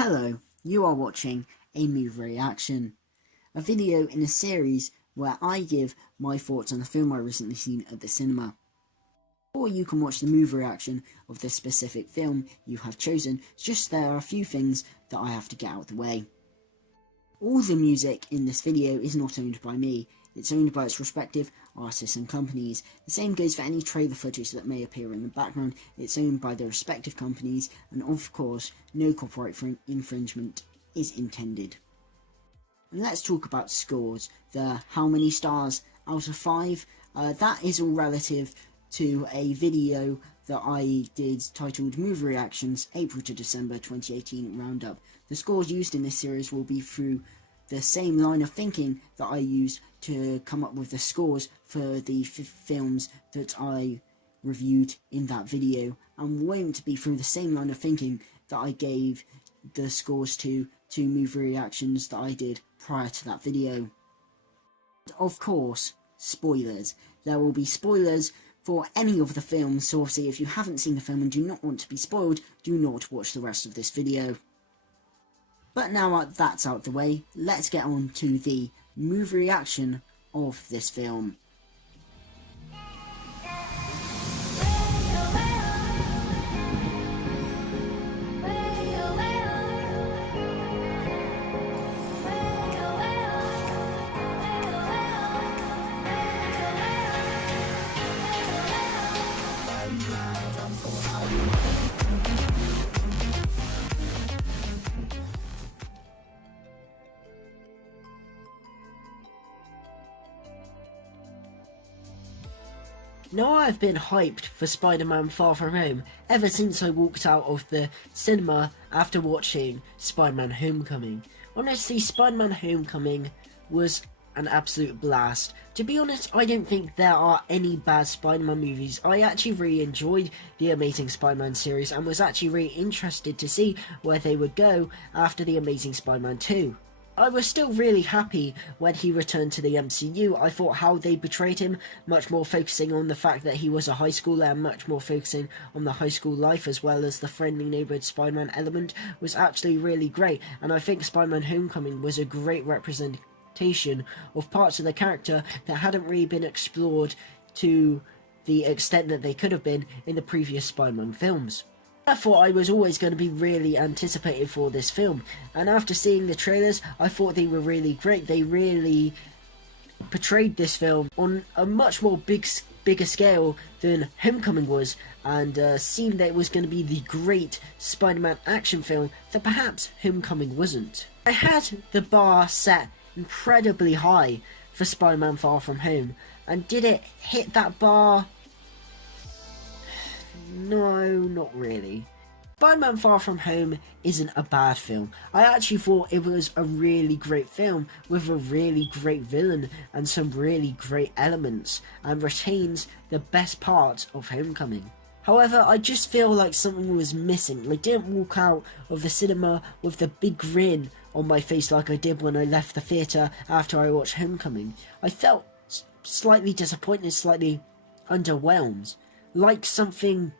Hello, you are watching a movie reaction, a video in a series where I give my thoughts on a film I recently seen at the cinema. Before you can watch the movie reaction of the specific film you have chosen, just there are a few things that I have to get out of the way. All the music in this video is not owned by me, it's owned by its respective artists and companies. The same goes for any trailer footage that may appear in the background, it's owned by their respective companies, and of course, no copyright infringement is intended. And let's talk about scores. The how many stars out of 5, that is all relative to a video that I did titled Movie Reactions April to December 2018 Roundup. The scores used in this series will be through the same line of thinking that I used to come up with the scores for the films that I reviewed in that video, and won't be through the same line of thinking that I gave the scores to movie reactions that I did prior to that video. Of course, spoilers. There will be spoilers for any of the films, so obviously if you haven't seen the film and do not want to be spoiled, do not watch the rest of this video. But now that's out the way, let's get on to the movie reaction of this film. Now I've been hyped for Spider-Man Far From Home ever since I walked out of the cinema after watching Spider-Man Homecoming. Honestly, Spider-Man Homecoming was an absolute blast. To be honest, I don't think there are any bad Spider-Man movies. I actually really enjoyed the Amazing Spider-Man series and was actually really interested to see where they would go after the Amazing Spider-Man 2. I was still really happy when he returned to the MCU. I thought how they portrayed him, much more focusing on the fact that he was a high schooler and much more focusing on the high school life as well as the friendly neighborhood Spider-Man element, was actually really great. And I think Spider-Man Homecoming was a great representation of parts of the character that hadn't really been explored to the extent that they could have been in the previous Spider-Man films. Therefore, I was always going to be really anticipated for this film, and after seeing the trailers, I thought they were really great. They really portrayed this film on a much more bigger scale than Homecoming was, and seemed that it was going to be the great Spider-Man action film that perhaps Homecoming wasn't. I had the bar set incredibly high for Spider-Man Far From Home, and did it hit that bar? No, not really. Spider-Man Far From Home isn't a bad film. I actually thought it was a really great film with a really great villain and some really great elements, and retains the best parts of Homecoming. However, I just feel like something was missing. I didn't walk out of the cinema with the big grin on my face like I did when I left the theatre after I watched Homecoming. I felt slightly disappointed, slightly underwhelmed. Like something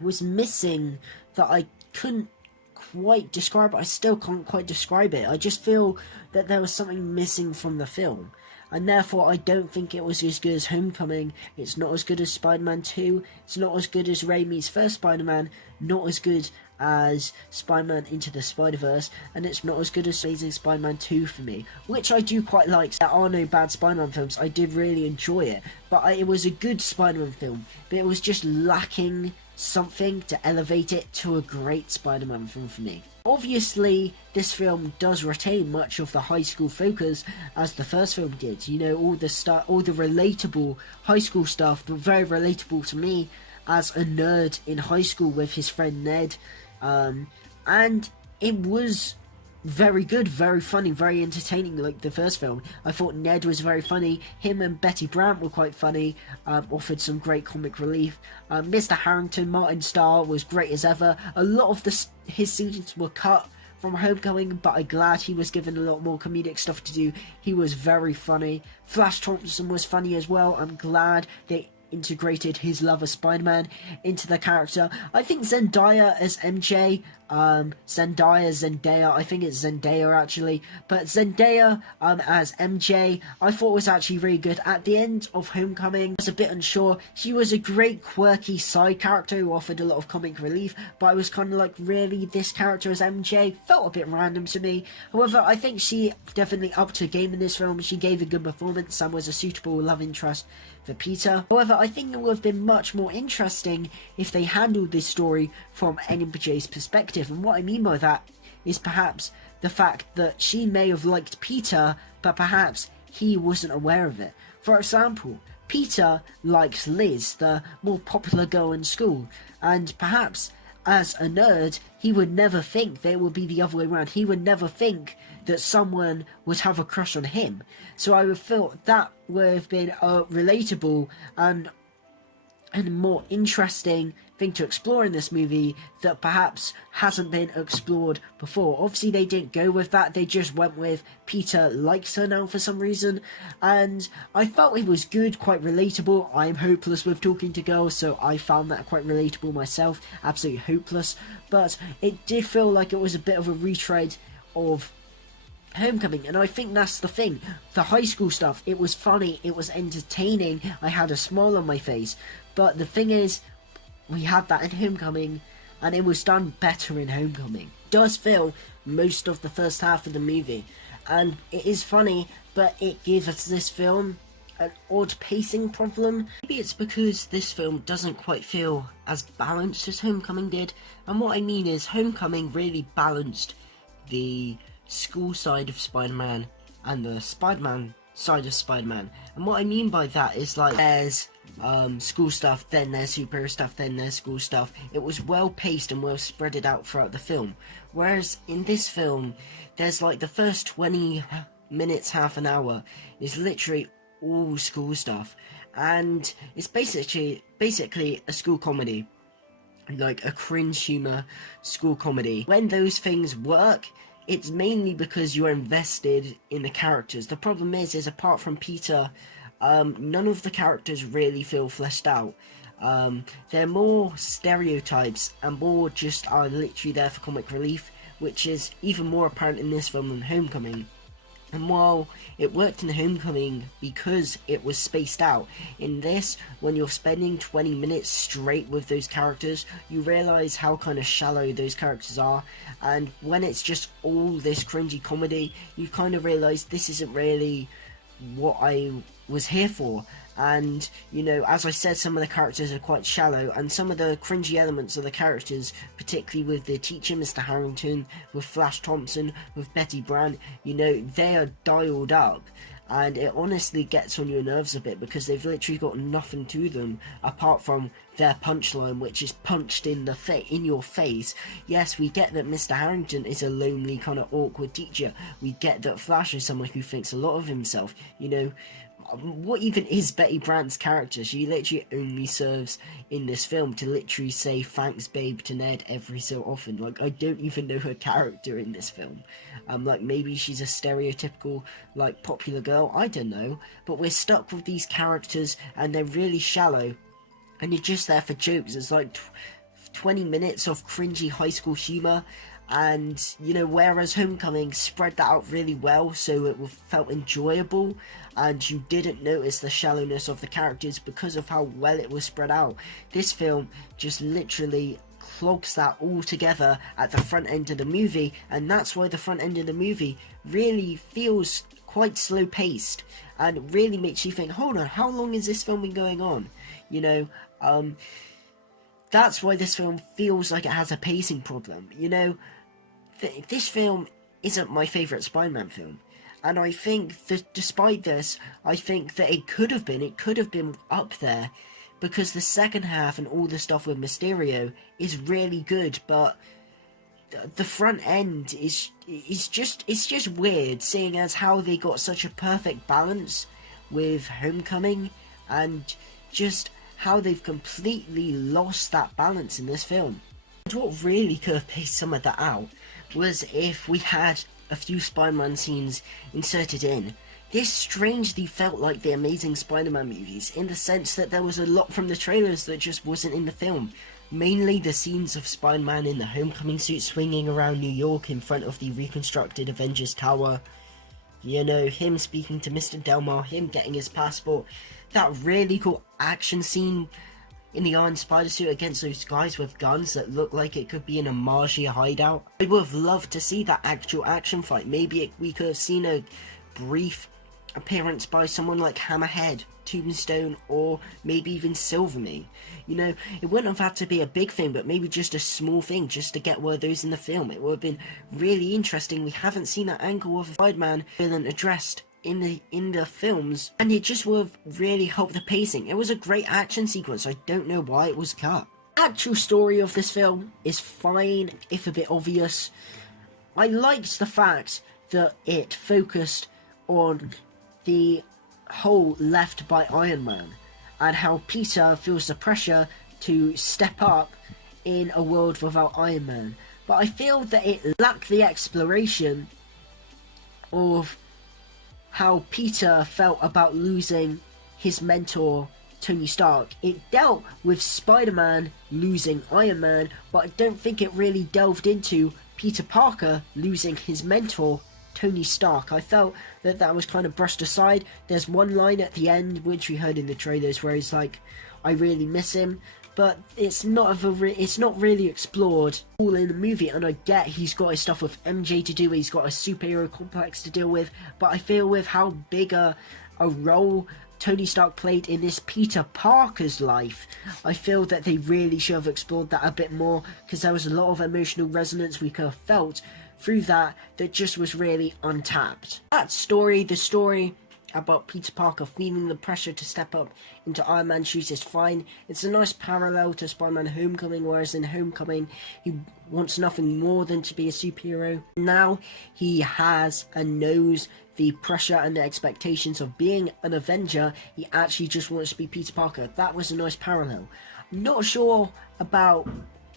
was missing that I couldn't quite describe. I still can't quite describe it. I just feel that there was something missing from the film, and therefore I don't think it was as good as Homecoming. It's not as good as Spider-Man 2, it's not as good as Raimi's first Spider-Man, not as good as Spider-Man Into the Spider-Verse, and it's not as good as Amazing Spider-Man 2 for me, which I do quite like. There are no bad Spider-Man films, I did really enjoy it, but it was a good Spider-Man film, but it was just lacking something to elevate it to a great Spider-Man film for me. Obviously, this film does retain much of the high school focus as the first film did. You know, all the relatable high school stuff, very relatable to me as a nerd in high school with his friend Ned. And it was very good, very funny, very entertaining like the first film. I thought Ned was very funny, him and Betty Brant were quite funny, offered some great comic relief. Mr. Harrington, Martin Starr, was great as ever. A lot of his scenes were cut from Homecoming, but I'm glad he was given a lot more comedic stuff to do. He was very funny. Flash Thompson was funny as well. I'm glad they integrated his love of Spider-Man into the character. I think Zendaya as MJ, Zendaya, I think it's Zendaya actually, but Zendaya as MJ, I thought was actually really good. At the end of Homecoming, I was a bit unsure. She was a great quirky side character who offered a lot of comic relief, but I was kind of like, really, this character as MJ felt a bit random to me. However, I think she definitely upped her game in this film. She gave a good performance and was a suitable love interest for Peter. However, I think it would have been much more interesting if they handled this story from MJ's perspective, and what I mean by that is perhaps the fact that she may have liked Peter, but perhaps he wasn't aware of it. For example, Peter likes Liz, the more popular girl in school, and perhaps as a nerd, he would never think that it would be the other way around. He would never think that someone would have a crush on him. So I would feel that would have been a relatable and more interesting thing to explore in this movie that perhaps hasn't been explored before. Obviously they didn't go with that, they just went with Peter likes her now for some reason, and I felt it was good, quite relatable. I'm hopeless with talking to girls, so I found that quite relatable myself, absolutely hopeless, but it did feel like it was a bit of a retread of Homecoming, and I think that's the thing. The high school stuff, it was funny, it was entertaining, I had a smile on my face, but the thing is, we had that in Homecoming, and it was done better in Homecoming. It does feel most of the first half of the movie, and it is funny, but it gives us this film an odd pacing problem. Maybe it's because this film doesn't quite feel as balanced as Homecoming did, and what I mean is Homecoming really balanced the school side of Spider-Man and the Spider-Man side of Spider-Man, and what I mean by that is like there's school stuff, then there's superhero stuff, then there's school stuff. It was well paced and well spreaded out throughout the film, whereas in this film there's like the first 20 minutes, half an hour is literally all school stuff, and it's basically a school comedy, like a cringe humor school comedy. When those things work, it's mainly because you're invested in the characters. The problem is apart from Peter, none of the characters really feel fleshed out. They're more stereotypes and more just are literally there for comic relief, which is even more apparent in this film than Homecoming. And while it worked in Homecoming because it was spaced out, in this, when you're spending 20 minutes straight with those characters, you realise how kind of shallow those characters are, and when it's just all this cringy comedy, you kind of realise this isn't really what I was here for. And, you know, as I said, some of the characters are quite shallow, and some of the cringy elements of the characters, particularly with the teacher, Mr. Harrington, with Flash Thompson, with Betty Brant, you know, they are dialed up, and it honestly gets on your nerves a bit because they've literally got nothing to them apart from their punchline, which is punched in your face. Yes, we get that Mr. Harrington is a lonely, kind of awkward teacher. We get that Flash is someone who thinks a lot of himself, you know. What even is Betty Brant's character? She literally only serves in this film to literally say thanks babe to Ned every so often. Like, I don't even know her character in this film. Like, maybe she's a stereotypical, like, popular girl, I don't know, but we're stuck with these characters and they're really shallow and you're just there for jokes. It's like 20 minutes of cringy high school humour, and, you know, whereas Homecoming spread that out really well so it felt enjoyable and you didn't notice the shallowness of the characters because of how well it was spread out, this film just literally clogs that all together at the front end of the movie, and that's why the front end of the movie really feels quite slow paced and really makes you think, hold on, how long is this film been going on? You know, that's why this film feels like it has a pacing problem. You know, this film isn't my favourite Spider-Man film, and I think that despite this, I think that it could have been up there, because the second half and all the stuff with Mysterio is really good, but the front end is just weird, seeing as how they got such a perfect balance with Homecoming, and just how they've completely lost that balance in this film. And what really could have paced some of that out was if we had a few Spider-Man scenes inserted in, This strangely felt like the Amazing Spider-Man movies, in the sense that there was a lot from the trailers that just wasn't in the film. Mainly the scenes of Spider-Man in the Homecoming suit swinging around New York in front of the reconstructed Avengers Tower. You know, him speaking to Mr. Delmar, him getting his passport. That really cool action scene in the Iron Spider suit against those guys with guns that look like it could be in a Margia hideout. I would have loved to see that actual action fight. Maybe we could have seen a brief appearance by someone like Hammerhead, Tombstone, or maybe even Silvermane. You know, it wouldn't have had to be a big thing, but maybe just a small thing just to get one of those in the film. It would have been really interesting. We haven't seen that angle of Spider-Man villain addressed in the films, and it just would have really helped the pacing. It was a great action sequence. I don't know why it was cut. Actual story of this film is fine, if a bit obvious. I liked the fact that it focused on the hole left by Iron Man and how Peter feels the pressure to step up in a world without Iron Man. But I feel that it lacked the exploration of how Peter felt about losing his mentor Tony Stark. It dealt with Spider-Man losing Iron Man, but I don't think it really delved into Peter Parker losing his mentor Tony Stark. I felt that that was kind of brushed aside. There's one line at the end which we heard in the trailers where he's like, I really miss him, but it's not really explored all in the movie. And I get he's got his stuff with MJ to do, he's got a superhero complex to deal with, but I feel with how big a role Tony Stark played in this Peter Parker's life, I feel that they really should have explored that a bit more, because there was a lot of emotional resonance we could have felt through that just was really untapped. That story, the story about Peter Parker feeling the pressure to step up into Iron Man's shoes, is fine. It's a nice parallel to Spider-Man Homecoming, whereas in Homecoming he wants nothing more than to be a superhero. Now he has and knows the pressure and the expectations of being an Avenger. He actually just wants to be Peter Parker. That was a nice parallel. I'm not sure about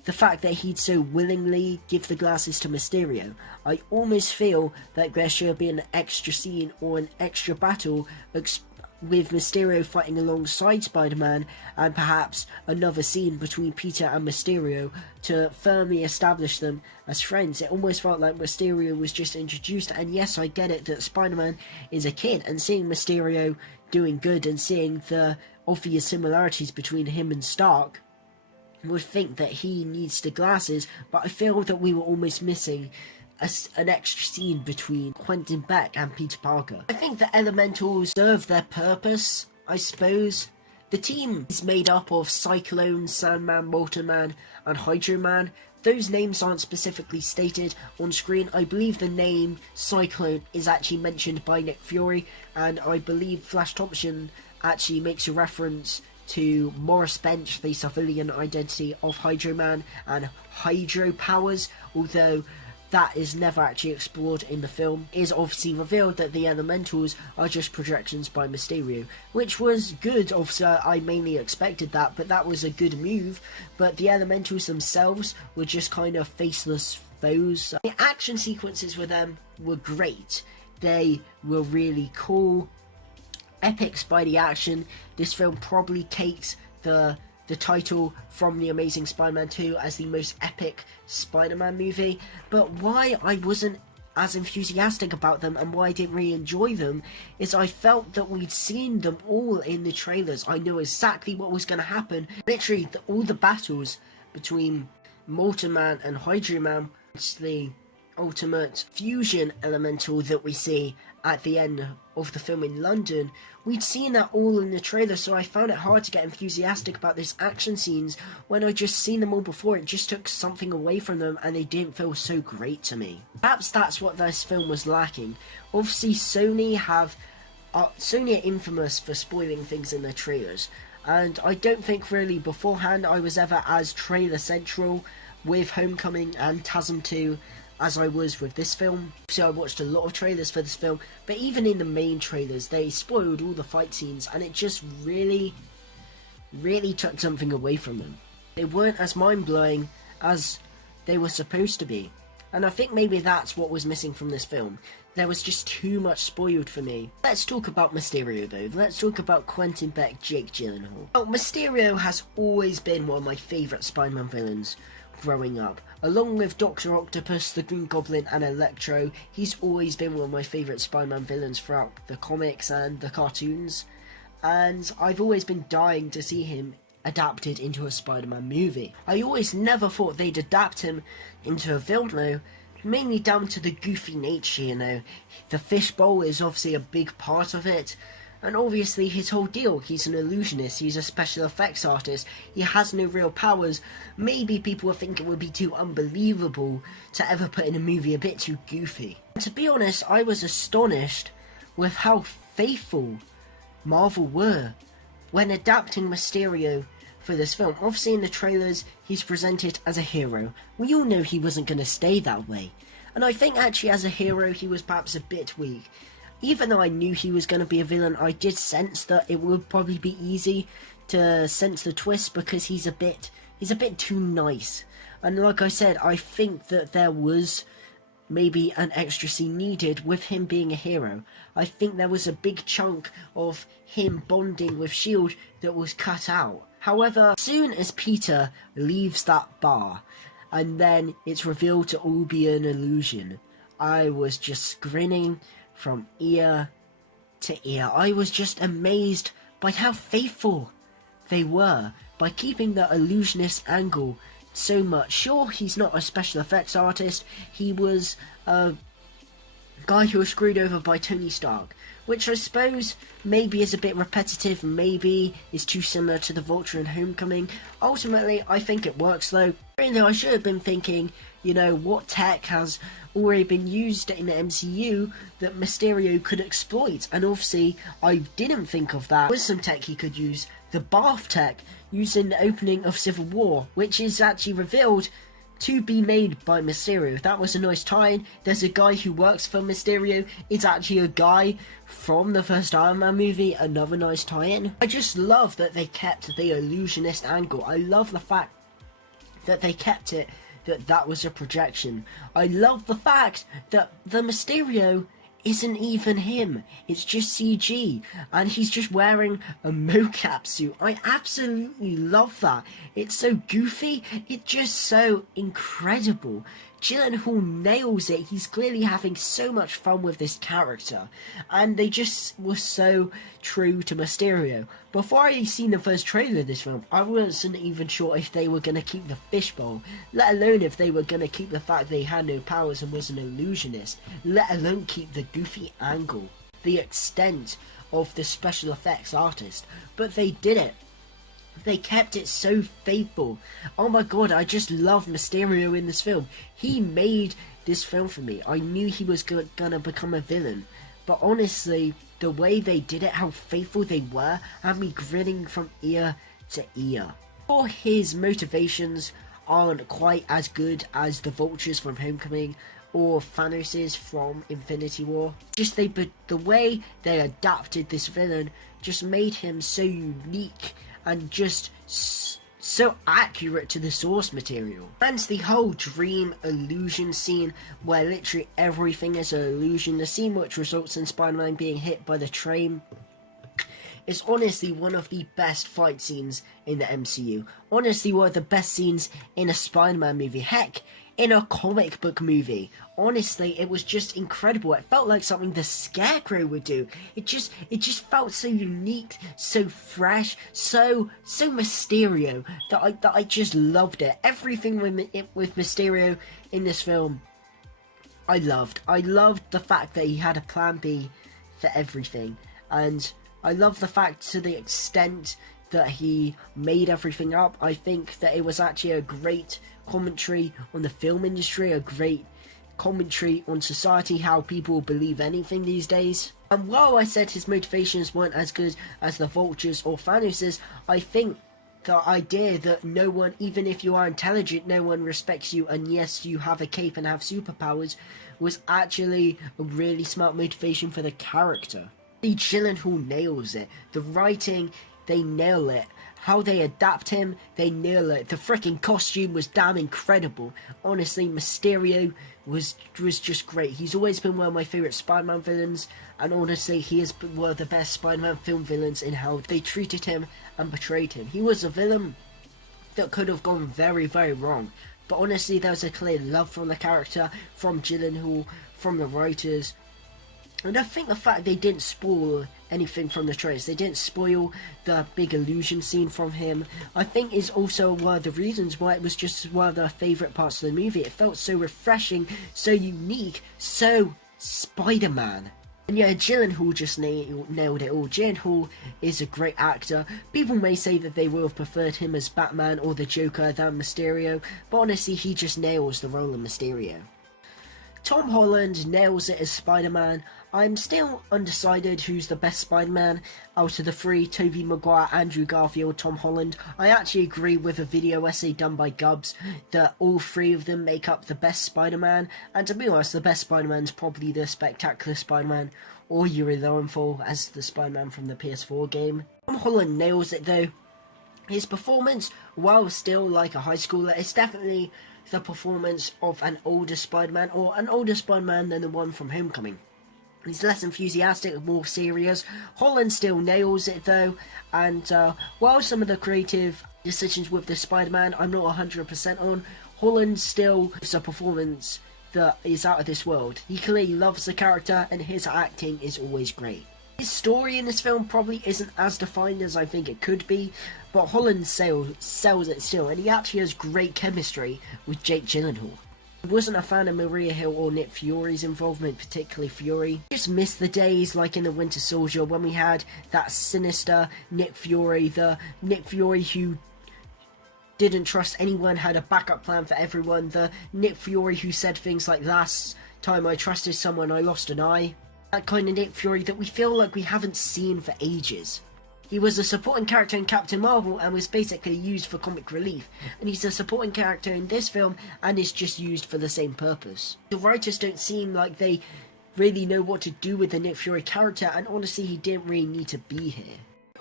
the fact that he'd so willingly give the glasses to Mysterio. I almost feel that there should be an extra scene or an extra battle with Mysterio fighting alongside Spider-Man, and perhaps another scene between Peter and Mysterio to firmly establish them as friends. It almost felt like Mysterio was just introduced, and yes, I get it that Spider-Man is a kid, and seeing Mysterio doing good and seeing the obvious similarities between him and Stark, would think that he needs the glasses, but I feel that we were almost missing an extra scene between Quentin Beck and Peter Parker. I think the Elementals serve their purpose, I suppose. The team is made up of Cyclone, Sandman, Molten Man, and Hydro Man. Those names aren't specifically stated on screen. I believe the name Cyclone is actually mentioned by Nick Fury, and I believe Flash Thompson actually makes a reference to Morris Bench, the civilian identity of Hydro Man and Hydro powers, although that is never actually explored in the film. It is obviously revealed that the Elementals are just projections by Mysterio, which was good. Obviously, I mainly expected that, but that was a good move. But the Elementals themselves were just kind of faceless foes. The action sequences with them were great. They were really cool. Epic Spidey action. This film probably takes the title from The Amazing Spider-Man 2 as the most epic Spider-Man movie. But why I wasn't as enthusiastic about them and why I didn't really enjoy them is I felt that we'd seen them all in the trailers. I knew exactly what was going to happen. Literally, all the battles between Molten Man and Hydro Man, it's the ultimate fusion elemental that we see at the end of the film in London. We'd seen that all in the trailer, so I found it hard to get enthusiastic about these action scenes when I'd just seen them all before. It just took something away from them and they didn't feel so great to me. Perhaps that's what this film was lacking. Obviously Sony are infamous for spoiling things in their trailers, and I don't think really beforehand I was ever as trailer central with Homecoming and TASM 2 as I was with this film. So I watched a lot of trailers for this film, but even in the main trailers they spoiled all the fight scenes and it just really took something away from them. They weren't as mind-blowing as they were supposed to be. And I think maybe that's what was missing from this film. There was just too much spoiled for me. Let's talk about Mysterio though. Let's talk about Quentin Beck, Jake Gyllenhaal. Well, Mysterio has always been one of my favourite Spider-Man villains growing up. Along with Dr. Octopus, the Green Goblin and Electro, he's always been one of my favourite Spider-Man villains throughout the comics and the cartoons. And I've always been dying to see him adapted into a Spider-Man movie. I always never thought they'd adapt him into a villain though, mainly down to the goofy nature, you know. The fishbowl is obviously a big part of it, and obviously his whole deal, he's an illusionist, he's a special effects artist, he has no real powers. Maybe people would think it would be too unbelievable to ever put in a movie a bit too goofy. And to be honest, I was astonished with how faithful Marvel were when adapting Mysterio for this film. Obviously in the trailers he's presented as a hero. We all know he wasn't going to stay that way, and I think actually as a hero he was perhaps a bit weak. Even though I knew he was going to be a villain, I did sense that it would probably be easy to sense the twist because he's a bit too nice. And like I said, I think that there was maybe an extra scene needed with him being a hero. I think there was a big chunk of him bonding with S.H.I.E.L.D. that was cut out. However, as soon as Peter leaves that bar, and then it's revealed to all be an illusion, I was just grinning from ear to ear. I was just amazed by how faithful they were, by keeping the illusionist angle so much. Sure, he's not a special effects artist, he was a guy who was screwed over by Tony Stark, which I suppose maybe is a bit repetitive, maybe is too similar to the Vulture in Homecoming. Ultimately, I think it works though. Even though I should have been thinking, you know, what tech has already been used in the MCU that Mysterio could exploit, and obviously I didn't think of that. There was some tech he could use, the bath tech used in the opening of Civil War, which is actually revealed to be made by Mysterio. That was a nice tie-in. There's a guy who works for Mysterio. It's actually a guy from the first Iron Man movie. Another nice tie-in. I just love that they kept the illusionist angle. I love the fact that they kept it, that was a projection. I love the fact that the Mysterio isn't even him, it's just CG, and he's just wearing a mocap suit. I absolutely love that. It's so goofy, it's just so incredible. Gyllenhaal nails it. He's clearly having so much fun with this character, and they just were so true to Mysterio. Before I seen the first trailer of this film, I wasn't even sure if they were going to keep the fishbowl, let alone if they were going to keep the fact they had no powers and was an illusionist, let alone keep the goofy angle, the extent of the special effects artist. But they did it. They kept it so faithful. Oh my god, I just love Mysterio in this film. He made this film for me. I knew he was gonna become a villain, but honestly, the way they did it, how faithful they were, had me grinning from ear to ear. Or his motivations aren't quite as good as the Vultures from Homecoming or Thanos's from Infinity War. Just the way they adapted this villain just made him so unique and just so accurate to the source material. And the whole dream illusion scene where literally everything is an illusion, the scene which results in Spider-Man being hit by the train, is honestly one of the best fight scenes in the MCU. Honestly, one of the best scenes in a Spider-Man movie. Heck, in a comic book movie. Honestly, it was just incredible. It felt like something the Scarecrow would do. It just felt so unique, so fresh, so Mysterio that I just loved it. Everything with Mysterio in this film, I loved. I loved the fact that he had a plan B for everything, and I love the fact to the extent that he made everything up. I think that it was actually a great commentary on the film industry, a great commentary on society, how people believe anything these days. And while I said his motivations weren't as good as the Vulture's or Thanos's, I think the idea that no one, even if you are intelligent, no one respects you, and yes, you have a cape and have superpowers, was actually a really smart motivation for the character. Gyllenhaal nails it. The writing, they nail it. How they adapt him, they nail it. The freaking costume was damn incredible. Honestly, Mysterio was just great. He's always been one of my favourite Spider-Man villains, and honestly, he has been one of the best Spider-Man film villains in how they treated him and portrayed him. He was a villain that could have gone very, very wrong, but honestly, there was a clear love from the character, from Gyllenhaal, from the writers, and I think the fact they didn't spoil anything from the trailers, they didn't spoil the big illusion scene from him, I think is also one of the reasons why it was just one of the favourite parts of the movie. It felt so refreshing, so unique, so Spider-Man. And yeah, Gyllenhaal just nailed it all. Gyllenhaal is a great actor. People may say that they would have preferred him as Batman or the Joker than Mysterio, but honestly, he just nails the role of Mysterio. Tom Holland nails it as Spider-Man. I'm still undecided who's the best Spider-Man out of the three: Tobey Maguire, Andrew Garfield, Tom Holland. I actually agree with a video essay done by Gubbs that all three of them make up the best Spider-Man, and to be honest, the best Spider-Man is probably the Spectacular Spider-Man, or Yuri Lowenthal as the Spider-Man from the PS4 game. Tom Holland nails it though. His performance, while still like a high schooler, is definitely the performance of an older Spider-Man, or an older Spider-Man than the one from Homecoming. He's less enthusiastic, more serious. Holland still nails it though, and while some of the creative decisions with the Spider-Man I'm not 100% on, Holland still gives a performance that is out of this world. He clearly loves the character, and his acting is always great. His story in this film probably isn't as defined as I think it could be, but Holland sells it still, and he actually has great chemistry with Jake Gyllenhaal. I wasn't a fan of Maria Hill or Nick Fury's involvement, particularly Fury. I just miss the days like in the Winter Soldier when we had that sinister Nick Fury, the Nick Fury who didn't trust anyone, had a backup plan for everyone, the Nick Fury who said things like, "Last time I trusted someone, I lost an eye." That kind of Nick Fury that we feel like we haven't seen for ages. He was a supporting character in Captain Marvel and was basically used for comic relief, and he's a supporting character in this film and is just used for the same purpose. The writers don't seem like they really know what to do with the Nick Fury character, and honestly he didn't really need to be here.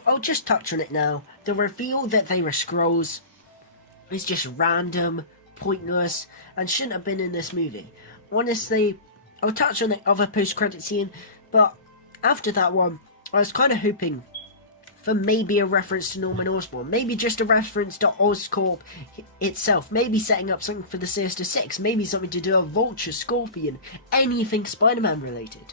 I'll just touch on it now. The reveal that they were Skrulls is just random, pointless, and shouldn't have been in this movie. Honestly, I'll touch on the other post-credit scene, but after that one, I was kind of hoping for maybe a reference to Norman Osborn, maybe just a reference to Oscorp itself, maybe setting up something for the Sinister Six, maybe something to do with Vulture, Scorpion, anything Spider-Man related.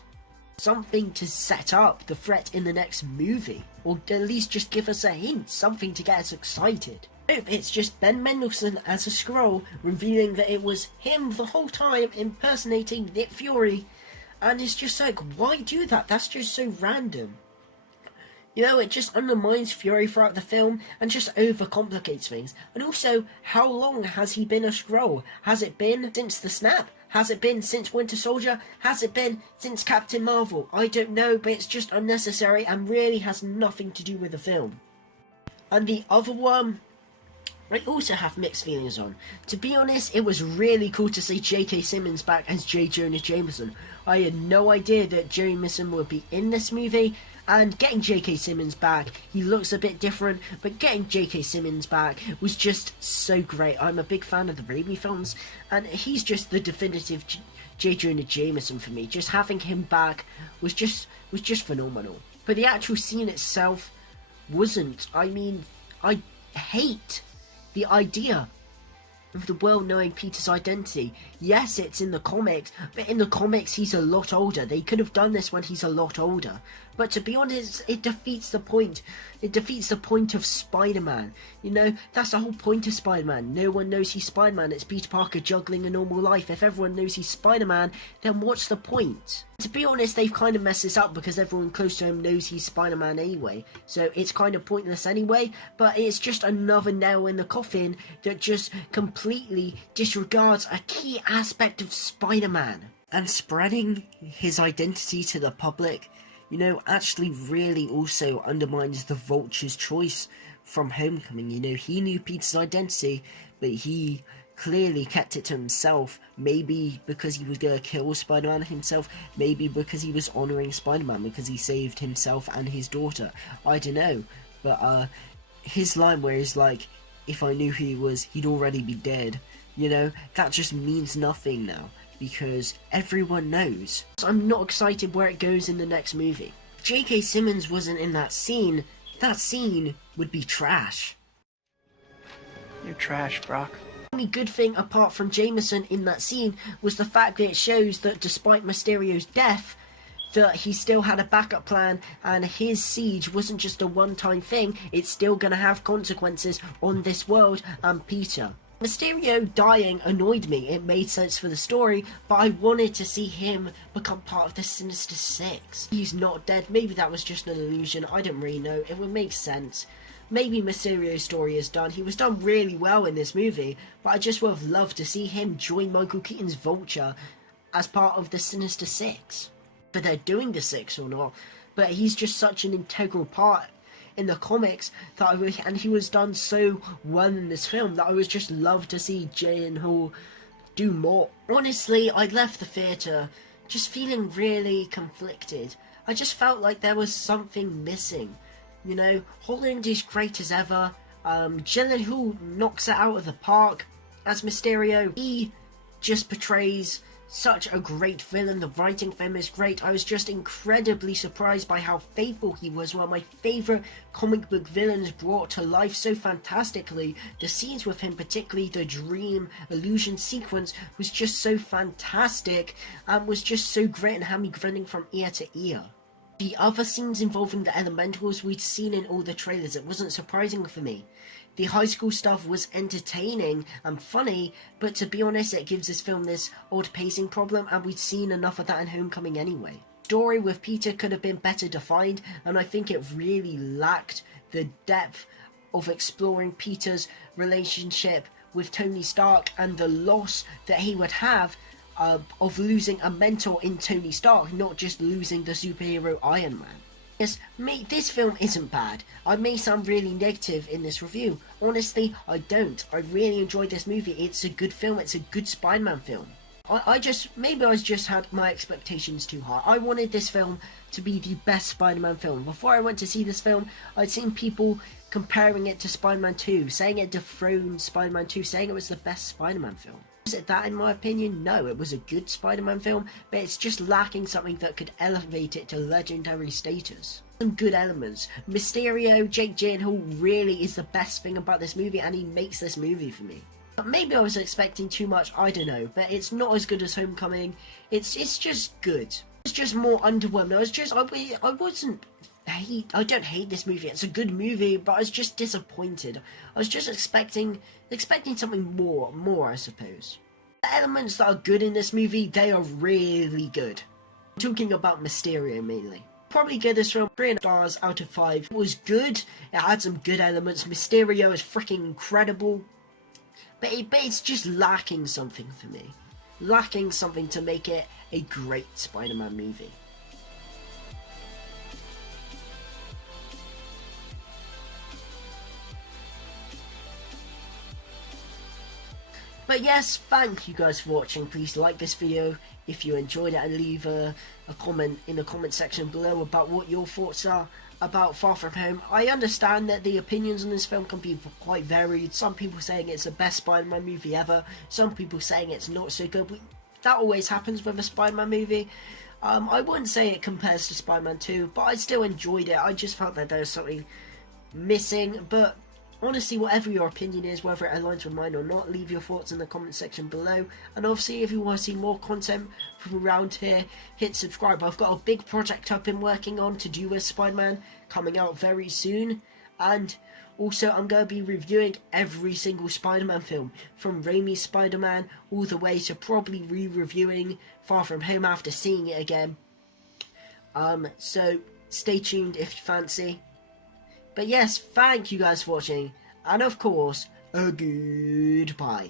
Something to set up the threat in the next movie, or at least just give us a hint, something to get us excited. Nope, it's just Ben Mendelsohn as a Skrull, revealing that it was him the whole time impersonating Nick Fury, and it's just like, why do that? That's just so random. You know, it just undermines Fury throughout the film and just overcomplicates things. And also, how long has he been a Skrull? Has it been since the snap? Has it been since Winter Soldier? Has it been since Captain Marvel? I don't know, but it's just unnecessary and really has nothing to do with the film. And the other one, I also have mixed feelings on. To be honest, it was really cool to see J.K. Simmons back as J. Jonah Jameson. I had no idea that Jameson would be in this movie, and getting J.K. Simmons back, he looks a bit different, but getting J.K. Simmons back was just so great. I'm a big fan of the Raimi films, and he's just the definitive J. Jonah Jameson for me. Just having him back was just phenomenal. But the actual scene itself wasn't. I mean, I hate the idea of the world knowing Peter's identity. Yes, it's in the comics, but in the comics he's a lot older. They could have done this when he's a lot older. But to be honest, it defeats the point. It defeats the point of Spider-Man. You know, that's the whole point of Spider-Man. No one knows he's Spider-Man. It's Peter Parker juggling a normal life. If everyone knows he's Spider-Man, then what's the point? To be honest, they've kind of messed this up because everyone close to him knows he's Spider-Man anyway. So it's kind of pointless anyway, but it's just another nail in the coffin that just completely disregards a key aspect of Spider-Man. And spreading his identity to the public, you know, actually really also undermines the Vulture's choice from Homecoming. You know, he knew Peter's identity, but he clearly kept it to himself. Maybe because he was going to kill Spider-Man himself, maybe because he was honouring Spider-Man because he saved himself and his daughter. I don't know, but his line where he's like, if I knew who he was, he'd already be dead. You know, that just means nothing now. because everyone knows. I'm not excited where it goes in the next movie. If J.K. Simmons wasn't in that scene would be trash. You're trash, Brock. The only good thing apart from Jameson in that scene was the fact that it shows that despite Mysterio's death, that he still had a backup plan, and his siege wasn't just a one-time thing, it's still gonna have consequences on this world and Peter. Mysterio dying annoyed me, it made sense for the story, but I wanted to see him become part of the Sinister Six. He's not dead, maybe that was just an illusion, I don't really know, it would make sense. Maybe Mysterio's story is done, he was done really well in this movie, but I just would have loved to see him join Michael Keaton's Vulture as part of the Sinister Six. But they're doing the Six or not, but he's just such an integral part in the comics that and he was done so well in this film that I was just love to see Gyllenhaal do more. Honestly, I left the theatre just feeling really conflicted. I just felt like there was something missing. You know, Holland is great as ever. Gyllenhaal knocks it out of the park as Mysterio. He just portrays such a great villain. The writing for him is great. I was just incredibly surprised by how faithful he was. One of my favourite comic book villains brought to life so fantastically. The scenes with him, particularly the dream illusion sequence, was just so fantastic and was just so great and had me grinning from ear to ear. The other scenes involving the elementals we'd seen in all the trailers, it wasn't surprising for me. The high school stuff was entertaining and funny, but to be honest, it gives this film this odd pacing problem, and we'd seen enough of that in Homecoming anyway. Story with Peter could have been better defined, and I think it really lacked the depth of exploring Peter's relationship with Tony Stark and the loss that he would have of losing a mentor in Tony Stark, not just losing the superhero Iron Man. Yes, this film isn't bad. I may sound really negative in this review. Honestly, I don't. I really enjoyed this movie. It's a good film. It's a good Spider-Man film. Maybe I just had my expectations too high. I wanted this film to be the best Spider-Man film. Before I went to see this film, I'd seen people comparing it to Spider-Man 2, saying it dethroned Spider-Man 2, saying it was the best Spider-Man film. Was it that in my opinion? No, it was a good Spider-Man film, but it's just lacking something that could elevate it to legendary status. Some good elements. Mysterio, Jake Gyllenhaal really is the best thing about this movie, and he makes this movie for me. But maybe I was expecting too much, I don't know, but it's not as good as Homecoming. It's just good. It's just more underwhelming. I don't hate this movie, it's a good movie, but I was just disappointed. I was just expecting something more I suppose. The elements that are good in this movie, they are really good. I'm talking about Mysterio mainly. Probably give this film 3 stars out of 5. It was good, it had some good elements, Mysterio is freaking incredible, but it's just lacking something for me. Lacking something to make it a great Spider-Man movie. But yes, thank you guys for watching. Please like this video if you enjoyed it, and leave a comment in the comment section below about what your thoughts are about Far From Home. I understand that the opinions on this film can be quite varied. Some people saying it's the best Spider-Man movie ever, some people saying it's not so good. That always happens with a Spider-Man movie. I wouldn't say it compares to Spider-Man 2, but I still enjoyed it. I just felt that there was something missing, but honestly, whatever your opinion is, whether it aligns with mine or not, leave your thoughts in the comment section below. And obviously, if you want to see more content from around here, hit subscribe. I've got a big project I've been working on to do with Spider-Man coming out very soon. And also, I'm going to be reviewing every single Spider-Man film, from Raimi's Spider-Man all the way to probably re-reviewing Far From Home after seeing it again. So stay tuned if you fancy. But yes, thank you guys for watching, and of course, a goodbye.